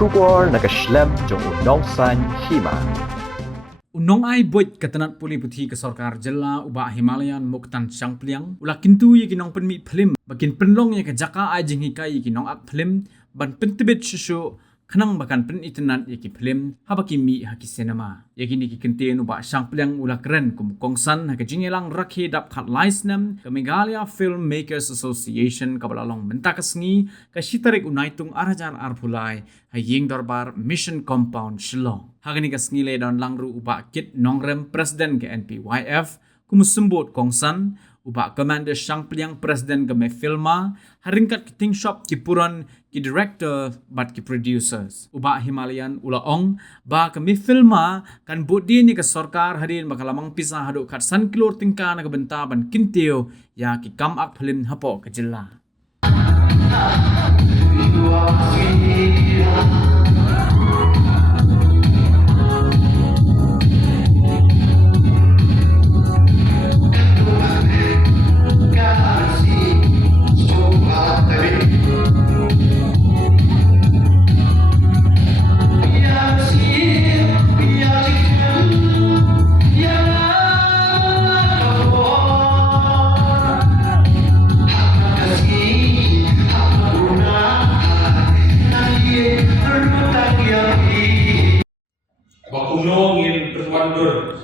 syukur nakaslem jong unong san hima. Unong ay boit katanat puli puthi ke sarkar jela uba Himalayan muktan sang pliang ula kintu ye kinong penmi phlim bakin penlong ye ke jaka ai jing hikai kinong ak phlim ban pentibet susu khanang bakan pen itenat ye ki phlim habaki mi haki cinema ye kini ki kenten uba sang pliang ula keren kum kongsan ha ke jingelang rakhe dap khat laisnam ke Meghalaya Filmmakers Association kabalalong mentakasngi ke sitarik unaitung arajar arpulai ha yeng darbar Mission Compound Shillong hagani kasngi le don langru uba kit nongrem presiden ke NPYF kumusembut kongsan uba commander sang pliang presiden ke me filma haringkat kiting shop kipuran ki director bat ki producers uba Himalayan ula ong ba ke me filma kan budi ni ke sarkar harin bakalamang pisah hadu kat san kilor tingka na ke benta ban kintio ya ki kam ak film hapo ke jela Bakunong in berwandur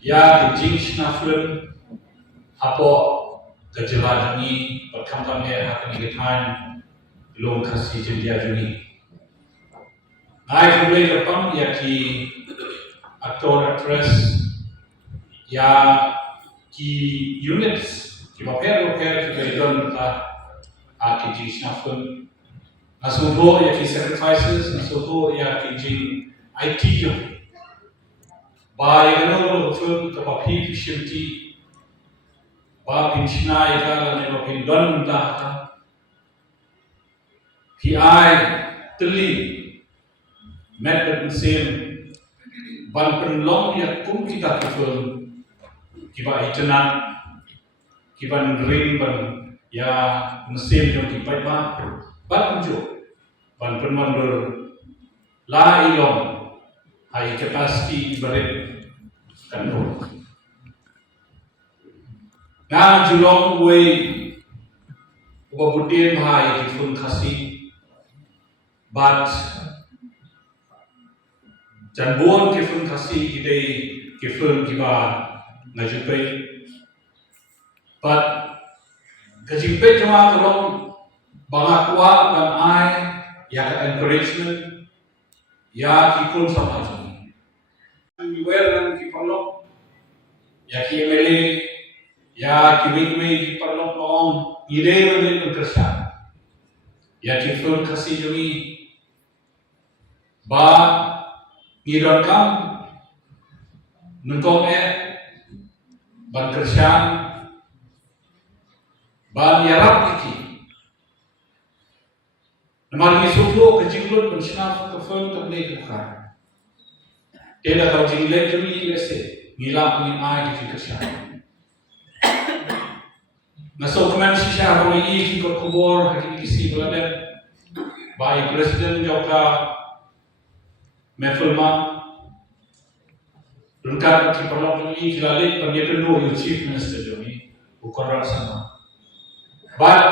ya dijing snaflun apo kejelas ini berkampanye akan dikatakan belum kasih jendia ini. Naik mulai depan ya ki aktor aktris ya ki units ki paper kita idon ta aki jing snaflun nasubo ya ki sacrifices nasubo ya ki jing IT yo ba yano film ka papi pishimti ba pinchna ita ne ba pindon ta PI teli met ben sem ban penlong ya kum kita film kiba itana kiban ring ban ya mesin yo kiba ba ban jo ban penmandur la ilong high capacity berit kanur. Nga julong way ubabudin high kifun kasi but janbuan kifun kasi kidai kifun kiba ngajupay but kajipay cuma kalong bangakwa dan ay ya encouragement ya kikul sama saja. Iwer ki perlu ya ki MLA ya ki wingway ki perlu long ide wende berkerja ya ki film kasih jumi ba ngidon kam nengkong ban kerja ba yarap ki nama ni suku kecilun pensiun ke film terbaik bukan. Tidak tahu jinglet juli lese ngilang pengin ai di fikir Naso kemen sisa hari ini ikut kubur hari kisi beladan baik presiden juga mefilma lengkap kiperlok ini kilalik penyetan dua chief minister joni ukuran sama. But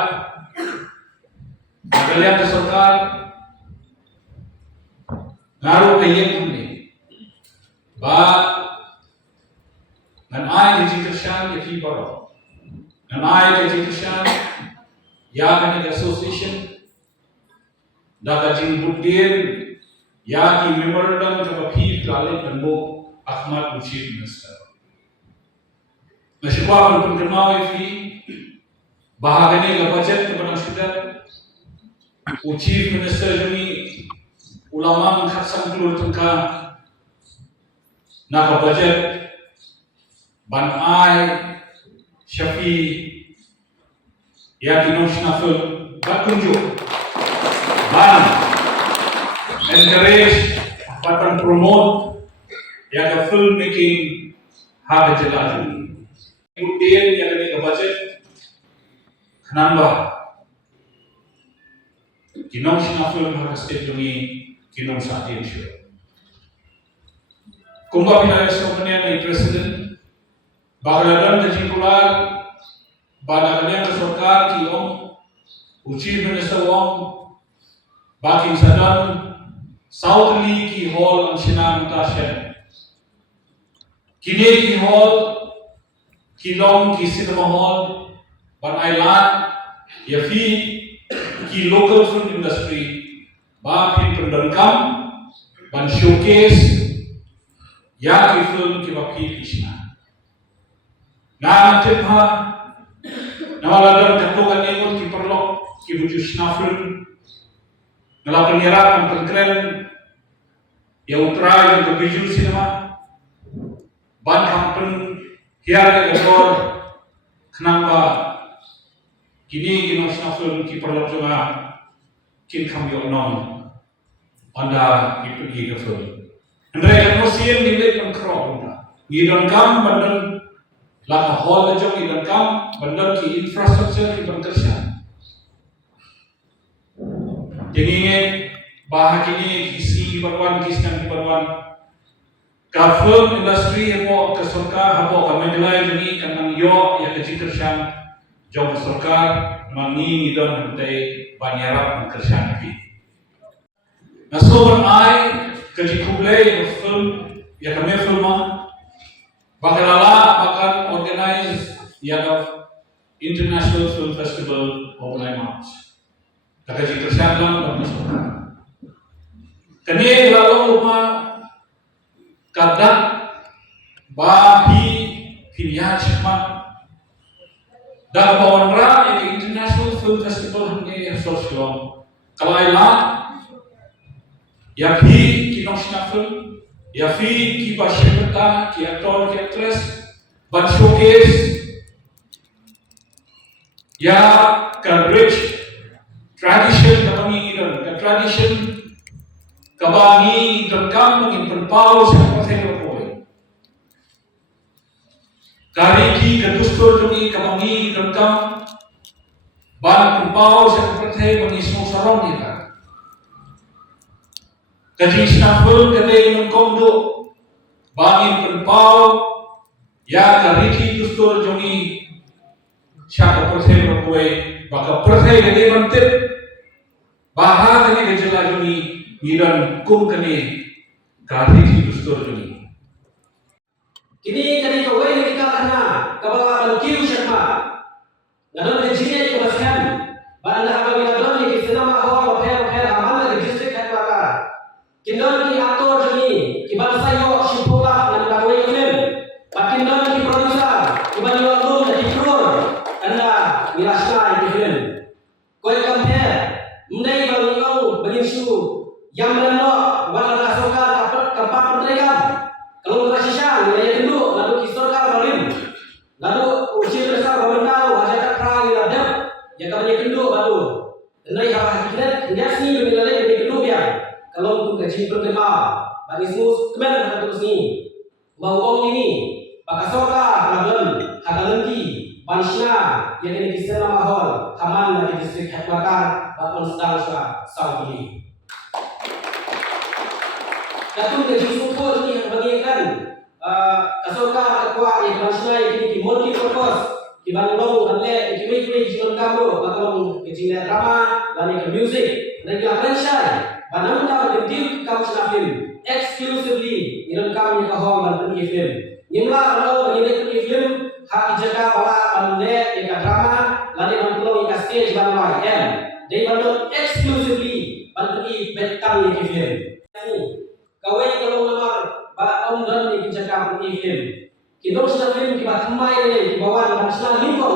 kalian terserkat ngaruh kayaknya ini. Ba nan ai registration ya fi baro nan ai registration ya kan association da ka jing budin ya ki memorandum ka fi lale tanbo Ahmad chief minister nasiba pun kenal fi bahagani ka budget ke panang sudah chief minister jami ulama menghasan keluar tengkang nak budget ban ai Shafi ya kinong snafel ban tunjuk ban encourage ban promote ya ka filmmaking ha jela kemudian yang ini ke budget kenapa kinong snafel ha state jumi kinong sa atin siya. Kung ba pinag-asapan niya ni President, bakalan na jingkular, bakalan niya na sarkar kiyong, Chief Minister Wong, baking sadan, Southly ki hall ang sinamata siya. Kini ki hall, kilong ki cinema hall, ban island, yafi ki local film industry, baking pendengkam, ban showcase, ya ki film ki bapi pisna. Na timha, nawaladan katukan nikot ki perlok ki buju snafrun, nala penyerap ang pengkeren, ya utrai yang berbiju cinema, ban kampen hiar kedor, kenapa kini kinong snafrun ki perlok juga kin kami onong, anda pergi ke film. Andai kan musim dilit pengkerok, ngidon kam bandel laka hall aja ngidon kam bandel ki infrastruktur ki pengkersian. Jadi bahag ini kisi kibarwan kiskan kibarwan ka film industry habo ka sarkar habo ka medlay jeni kanang yo ya ka cikersian jong sarkar mangi ngidon hantai banyarap pengkersian ki. Nasoban ay kajikublay ng film, ya kami filma, bakalala, bakal organize ya International Film Festival of March. Kajikasyan lang ng nasoban. Kani lalu rumah kadak bahi pilihan cuma dah bawanra yang International Film Festival hanya sosial. Kalau ilah ya fi kinong snafel, ya fi ki basyakta, ki aktor, ki actress, ban showcase, ya ka rich tradition kabangi idon, ka tradition kabangi idon mungkin penpau sa pasay ko. Kari ki kadustor dumi kabangi idon ban penpau sa pasay mangismo sarong nila. Kaji snafel kadai nungkong do bangin penpau ya kariki dustur jongi syaka persai berkuai baka persai kadai mantip baha kani gejala jongi ngiran kum kani kariki dustur jongi. Kini kani kawai ni kita kana kabala kiu syakma ngadon kejini kebaskan banda abang ngadon ni senama hawa per amana di distrik Katwaka. Kindon ki aktor jeni, ki bangsa yo shipola nan kawai film. Pakindon ki producer, ki bani waktu na di kru. Anda mirasna di film. Koi compare, mendai bang yo bagi su yang melano wala kasoka kapat pentrega. Kalau kasisya ya dulu lalu kistorka balim. Lalu usia besar bawantau haja kra ni ladap. Ya kabani kendu baru. Andai hawa hakikat ngasni bimilale bimi kendu biar. Kalau untuk gaji pertama, bagi semua kemen terus ni, bawang ini, bakasoka, problem, hagalanti, bansna, yang ini kisah nama hall, haman dari distrik Katwaka, bakal sedang Saudi. Datuk gaji support ni bagikan, kasoka Katwa yang bansna yang ini multi purpose, kibanulong atlet, ikimi jinon kamu, bakal gaji drama, lalu ke music, regular franchise. Banam ta bentil kam film exclusively iron kam ni kahom ban pergi film nimla kalau begini pergi film hak jaga wala bande eka drama lani ban tolong eka stage ban YM dei ban exclusively ban pergi betam ni film ni kawai kalau nomor ba om dan ni jaga pergi film kidong sa film ki ba thamai ni bawan ban sala ni ko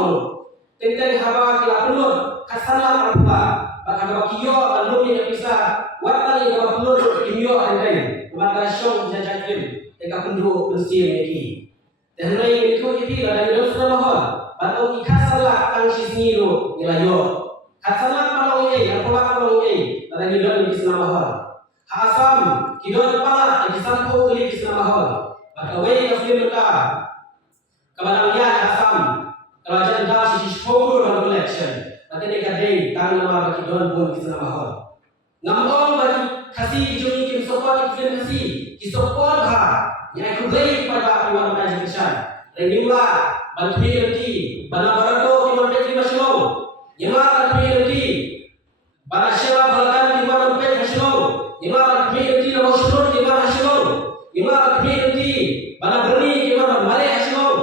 tentang haba ki perlu kasala perpa bakal kiyo belum ni bisa waktu ini kalau perlu kiyo ada maka show jajak film eka pendu pensil lagi dan lain itu jadi ada dalam sudah bahwa atau ikhasalah tang sisni ro nilayo khasalah kalau ini yang pola kalau ini ada di dalam kisah bahwa hasam kido pala kisah ko kali kisah bahwa maka wei ka film ka kabanangnya hasam kerajaan dah sisi showroom dan election. Nanti dia kadang tang nama bagi don pun kisah mahal. Nampol bagi kasih joni kim support film kasih support ha yang aku beli kepada iwan education renimla bantu nanti bana barado iwan education yang bantu nanti bana sewa balakan iwan education yang bantu nanti nomor surut iwan education yang bantu nanti bana berni iwan mare education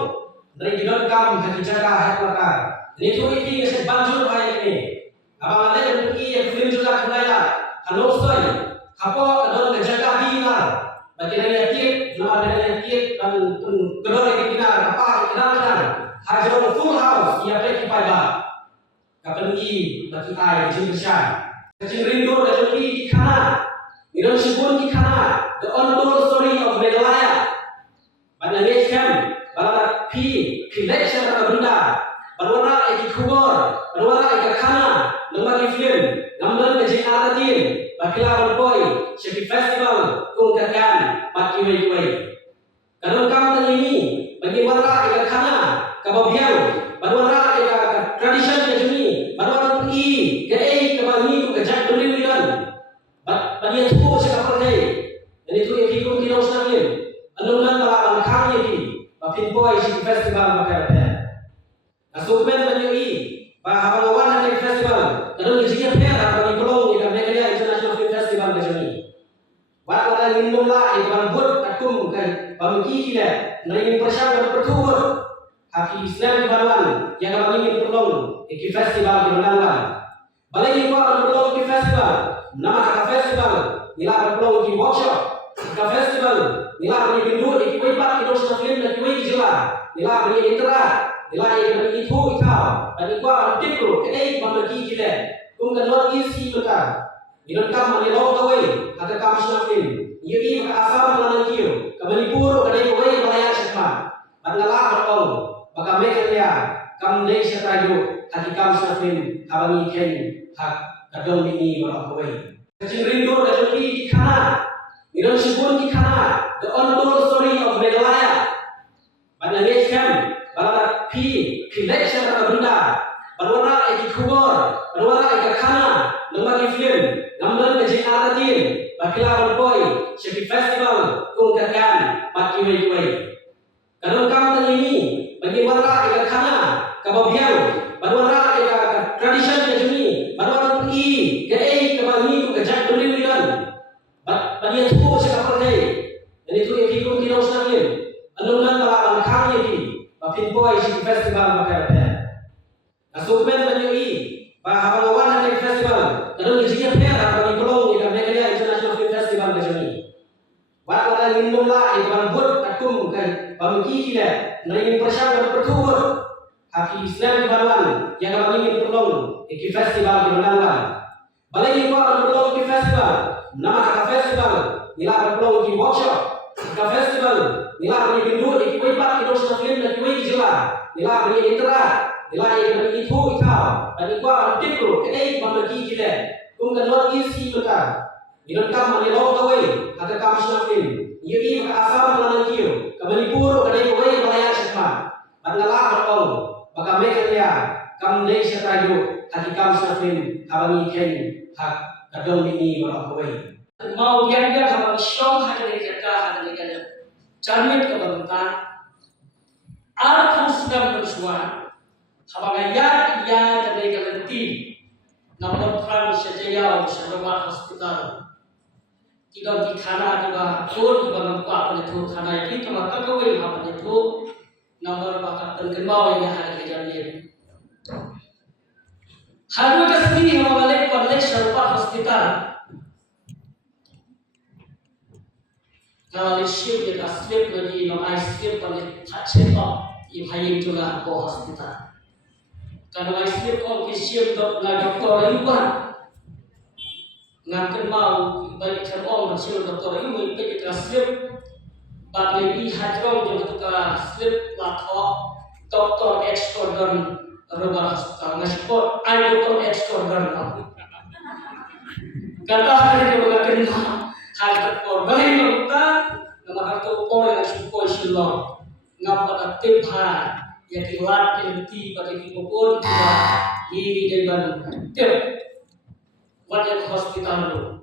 dari gidan kam hati jaga hati lakar ini tu ini saya banjur baik ini abang ada yang pergi film juga kenaya kalau saya apa adalah kejaga dina bagi yang yakin belum ada yang yakin dan kedua yang kita apa kita kan hajar full house ia pergi pada kapan ini bagi air jengkesan kecil rindu dan jadi di kana idon syukun di kana the untold story of Meghalaya banyak nation balada pi collection atau benda berwarna eki kubur berwarna eki kana lembaga film gambar kejian atin Bakila Berboy, Syekh Festival, Kungkakan, Baki Wei. Kalau kamu ini, bagaimana ikan kana, kababiang, bagaimana ikan tradisi kejuni, bagaimana pergi, gay, kebami, kejak berikan, bagi itu saya percaya. Dan itu yang kita kita usahkan. Anuman malah kami ini, Baki Boy, Syekh Festival, Bakal. Asumen bagi bahawa ada festival, kalau dijinya perah bagi belum ikan mereka international film festival kejuni. Waktu minum lah ikan bud akum kai bagi kita, nari persiapan bertutur. Haki Islam di Baluan yang kami ingin tolong iki festival di Baluan. Balik ikan tolong iki festival, nama haka festival, nila tolong iki workshop, haka festival, nila beri bindu iki wipat international film dan iki jela, nila beri intera. Nilai yang itu ikau, dan ikau tip lu, kedai membagi kita, kumkan luar isi mereka. Inon kam menilok kawai, kata kam syafin. Ia asal melawan kiu, kamelipur kedai kawai Malaya syafman. Bangala berong, baka mereka dia, kam dei syafrayu, hati kam syafin, habangi ken, hak kadong ini berong kawai. Kecil rindu dan jadi di kana, inon syukun di kana, the untold story of Meghalaya. Banyak nation. Balada pi collection atau benda berwarna eki kubur berwarna eki kana lembaga film gambar kejian atin Bakila Berboy Syekh Festival Kungkakan Baki Wei. Kalau kamu ini bagaimana eki kana kababiang berwarna eki tradisi kejuni berwarna pergi gay kebami kejak berikan bagi itu saya percaya dan itu yang kita usahkan anuman malah kami ini Bapin Boy Syekh Festival Bakal. Asumen bagi bahawa ada festival, kalau dijinya perah bagi belum ikan mereka international film festival kejuni. Waktu ada minum lah ikan bud akum kai bagi kita, nari persiapan bertutur. Haki Islam di Baluan yang kami ingin tolong iki festival di Baluan. Balik ikan tolong iki festival, nama haka festival, nila tolong iki workshop, haka festival. Nila beri bindu iki wipat international film dan iki jela. Nila beri intera, nila yang itu ikau, dan ikau tip lu, kedai membagi kita. Kumkan luar isi mereka. Inon kam menilok kawai, kata kam syafin. Ia asal melawan kiu, kamelipur kedai kawai Malaya syafman. Bangala berong, baka mereka dia, kam dei syafrayu, hati kam syafin, habangi ken, hak kadong ini berong kawai. Mau biar habang syong hati jaga hati jaga. Cermin kebangunan, arkan sedang bersuara. Habang ayat ia kedai kalenti, namun peran sejaya bersama hospital. Tidak di kana juga pun dibangun kuat itu kana itu maka kau yang apa itu, namun maka terkenal yang hari kejadian. Hari kesini yang balik serupa hospital. Kalau ship kita slip lagi, no ice slip balik touch up, ibu juga ke hospital. Kalau ice slip on ship doktor ibu, ngaken mau balik terbang hasil doktor ibu kita slip, balik hajrong juga kita slip lato doktor ekskordon rumah hospital ngasport, doktor ekskordon. Kata hari itu ngaken mau. Hal terbalik kita nama kartu orang yang suka silong ngapa tepha yang kilat keliti pada kipopon ini dengan tep wajah hospital